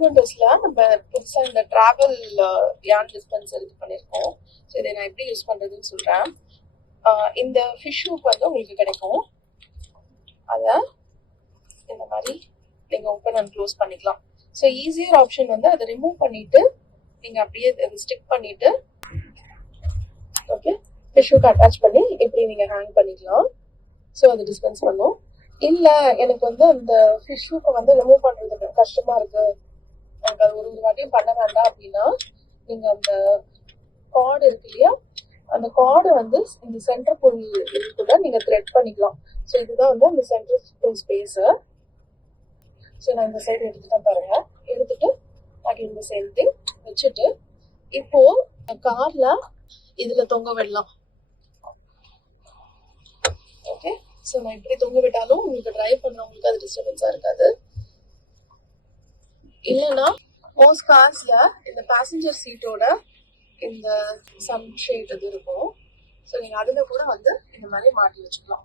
ஆல்மண்டஸ்ல நம்ம புதுசா இந்த டிராவல் யான் டிஸ்பென்சர் இது பண்ணியிருக்கோம். ஸோ இதை நான் எப்படி யூஸ் பண்றதுன்னு சொல்றேன். இந்த ஃபிஷ் ஹூக் வந்து உங்களுக்கு கிடைக்கும். அதை இந்த மாதிரி நீங்க ஓப்பன் அண்ட் க்ளோஸ் பண்ணிக்கலாம். ஸோ ஈஸியர் ஆப்ஷன் வந்து அதை ரிமூவ் பண்ணிட்டு நீங்க அப்படியே ஸ்டிக் பண்ணிட்டு ஓகே ஃபிஷ் ஹூக் அட்டாச் பண்ணி இப்படி நீங்க ஹேங் பண்ணிக்கலாம். ஸோ அது டிஸ்பென்ஸ் பண்ணும். இல்ல எனக்கு வந்து அந்த ஃபிஷ் ஹூக்கை வந்து ரிமூவ் பண்றதுக்கு கஷ்டமா இருக்கு, எனக்கு அது ஒரு வாட்டியும் பண்ண வேண்டாம் அப்படின்னா நீங்க அந்த கார்டு இருக்கு இல்லையா, அந்த கார்டை வந்து இந்த சென்டர் புல் இதுக்குள்ள நீங்க த்ரெட் பண்ணிக்கலாம். ஸோ இதுதான் வந்து அந்த சென்டர் புல் ஸ்பேஸு. ஸோ நான் இந்த சைடு எடுத்துட்டேன் பாருங்க. எடுத்துட்டு நான் இந்த சேம் திங் வச்சுட்டு இப்போ கார்ல இதுல தொங்க விடலாம். ஓகே, ஸோ நான் இப்படி தொங்க விட்டாலும் உங்களுக்கு டிரைவ் பண்ணவங்களுக்கு அது டிஸ்டர்பன்ஸா இருக்காது. இல்லைன்னா மோஸ்ட் கார்ஸ்ல இந்த பேசஞ்சர் சீட்டோட இந்த சன் ஷேட் இது இருக்கும். ஸோ நீங்க அதுல கூட வந்து இந்த மாதிரி மாட்டி வச்சுக்கலாம்.